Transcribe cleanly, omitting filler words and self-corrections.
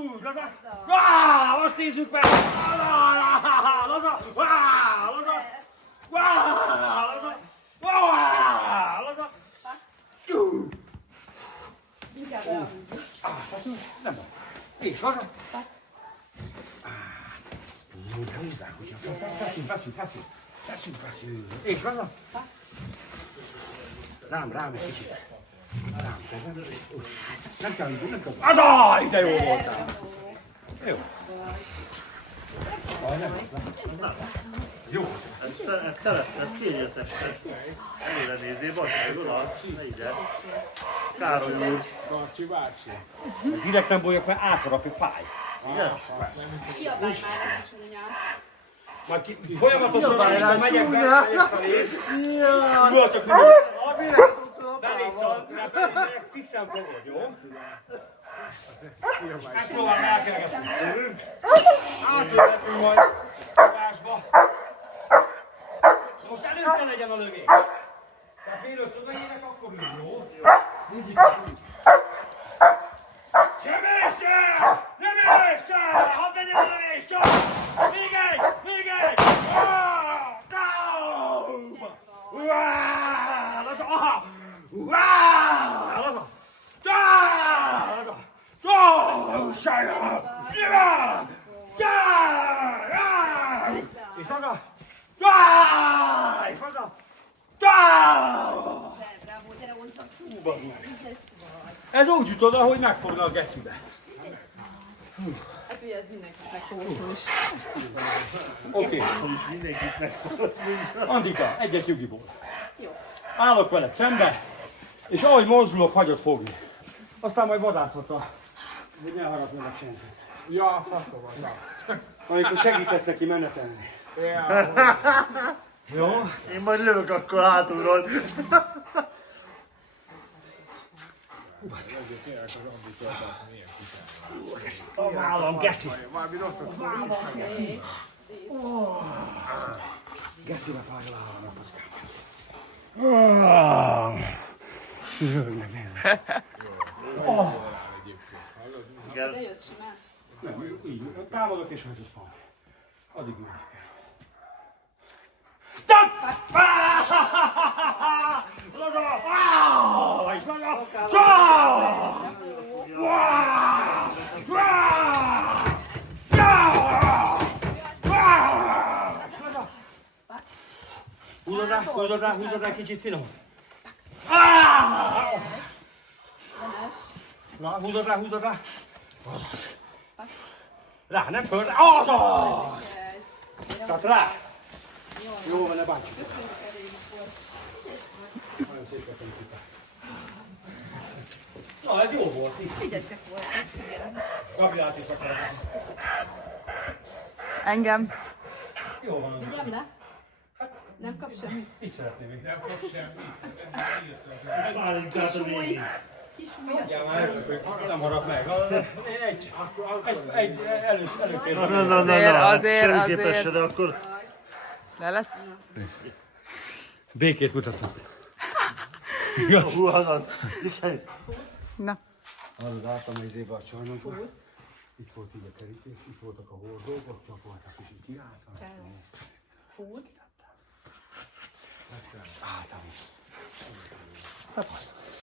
Úgy, laza! Most nézzük meg! Laza! Laza! Laza! Inkább elhúzni. Nem baj. És laza! Jó, de húzzák, hogyha feszünk. És laza! Rám egy kicsit. Nem kell. Azaj, de jó voltál. Jó. Jó. Ezt kényeltes. Előre nézzél, bassz meg oda. Ne ide. Károly úr. Barcsi bácsi. Direkt nem bolyok, mert átharapja, fáj. Kiabálj már neki csúnyát. Majd folyamatosan megyek felé. Jól csak belépszal, fixen fogod, jó? Megpróbálom elkergetni. Átvezetünk majd fogásba. Most előtte legyen a lövény. Tehát mielőtt lövegének, akkor így, jó? Nézzük a úgy. Csöméssel! Nyöméssel! Hadd legyen a lövés, csak! Még egy! Bravo, gyere hozzá. Ez úgy jut oda, hogy megfogna a gecibe. Hát ugye ez mindenkit megfogott. Oké. És mindenkit megszólsz mindjárt. Antika, egyet Jugiból. Jó. Állok veled szembe, és ahogy mozdulok, hagyod fogni. Aztán majd vadászatra, hogy ne harapj meg senki. Ja, faszom, az. Amikor segítesz neki menetelni. Ja, Jó? Én majd lövök akkor hátulról. A vállam, geci! valami rosszat szól, nincs meg. Gecibe fáj a vállam, a paszkámat. Zsörögnek, nézd meg. De jössz simán. Nem, így, támadok és hagyod falni. Addig ülnek el. Laza! És laza! Húzod rá kicsit finom. Na, húzod rá. Rá, nem föl, rá. Tehát rá. Jó van, ne bántsuk. Nagyon szép köszönöm szépen. Na, ez jó volt. Figyelszek volt. Gabriát is akarok. Engem. Jó van. Vigyem le? Nem kap semmit? Itt szeretném még. Nem kap semmit. Pálinkát a végén. Kis ujjat. Ja, már nem harap meg. Egy előkér. Azért. Képesre, de akkor De lesz. Békét mutatunk. hú, az. Na. Hallod, álltam az izébe a csarnokba. Itt volt így a kerítés, itt voltak a hordók, ott csapoltak, és így kiálltam, és néztem. Fúsz. Álltam is. Hát az.